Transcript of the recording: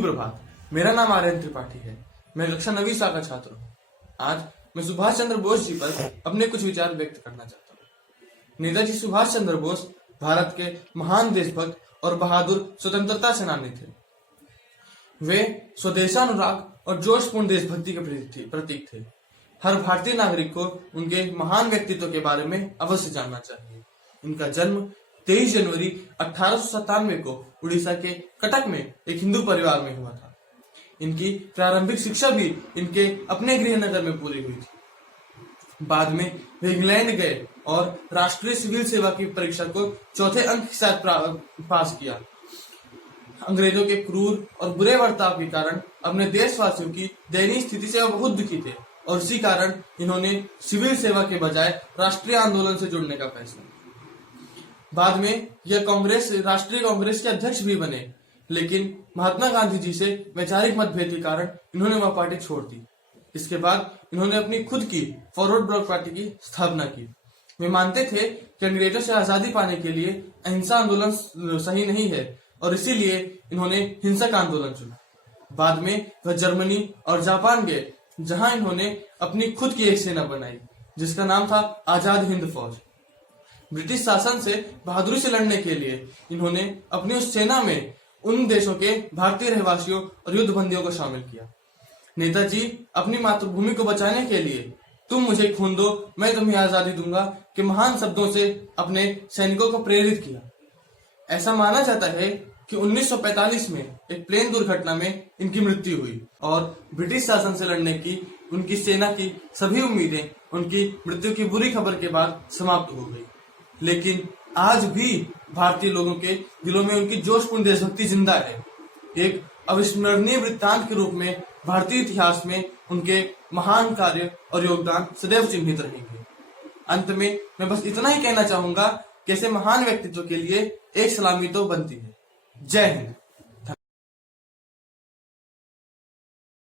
सुप्रभात। मेरा नाम आर्यन त्रिपाठी है। मैं कक्षा 9वीं का छात्र हूँ। आज मैं सुभाष चंद्र बोस जी पर अपने कुछ विचार व्यक्त करना चाहता हूँ। नेताजी सुभाष चंद्र बोस भारत के महान देशभक्त और बहादुर स्वतंत्रता सेनानी थे। वे स्वदेशानुराग और जोशपूर्ण देशभक्ति के प्रतीक थे। हर भारतीय नागरिक को उनके महान व्यक्तित्व के बारे में अवश्य जानना चाहिए। इनका जन्म 23 जनवरी 1897 को उड़ीसा के कटक में एक हिंदू परिवार में हुआ था। इनकी प्रारंभिक शिक्षा भी इनके अपने गृहनगर में पूरी हुई थी। बाद में वे इंग्लैंड गए और राष्ट्रीय सिविल सेवा की परीक्षा को चौथे अंक के साथ पास किया। अंग्रेजों के क्रूर और बुरे बर्ताव के कारण अपने देशवासियों की दयनीय स्थिति से बहुत दुखी थे और इसी कारण इन्होंने सिविल सेवा के बजाय राष्ट्रीय आंदोलन से जुड़ने का फैसला। बाद में यह राष्ट्रीय कांग्रेस के अध्यक्ष भी बने, लेकिन महात्मा गांधी जी से वैचारिक मतभेद के कारण इन्होंने वह पार्टी छोड़ दी। इसके बाद इन्होंने अपनी खुद की फॉरवर्ड ब्लॉक पार्टी की स्थापना की। वे मानते थे कि अंग्रेजों से आजादी पाने के लिए अहिंसा आंदोलन सही नहीं है और इसीलिए इन्होंने हिंसक आंदोलन चुना। बाद में वह जर्मनी और जापान गए, जहां इन्होंने अपनी खुद की एक सेना बनाई जिसका नाम था आजाद हिंद फौज। ब्रिटिश शासन से बहादुरी से लड़ने के लिए इन्होंने अपनी उस सेना में उन देशों के भारतीय रहवासियों और युद्धबंदियों को शामिल किया। नेताजी अपनी मातृभूमि को बचाने के लिए तुम मुझे खून दो, मैं तुम्हें आजादी दूंगा के महान शब्दों से अपने सैनिकों को प्रेरित किया। ऐसा माना जाता है कि 1945 में एक प्लेन दुर्घटना में इनकी मृत्यु हुई और ब्रिटिश शासन से लड़ने की उनकी सेना की सभी उम्मीदें उनकी मृत्यु की बुरी खबर के बाद समाप्त हो गई। लेकिन आज भी भारतीय लोगों के दिलों में उनकी जोशपूर्ण देशभक्ति जिंदा है। एक अविस्मरणीय वृत्तांत के रूप में भारतीय इतिहास में उनके महान कार्य और योगदान सदैव चिन्हित रहेंगे। अंत में मैं बस इतना ही कहना चाहूंगा कि ऐसे महान व्यक्तित्व के लिए एक सलामी तो बनती है। जय हिंद।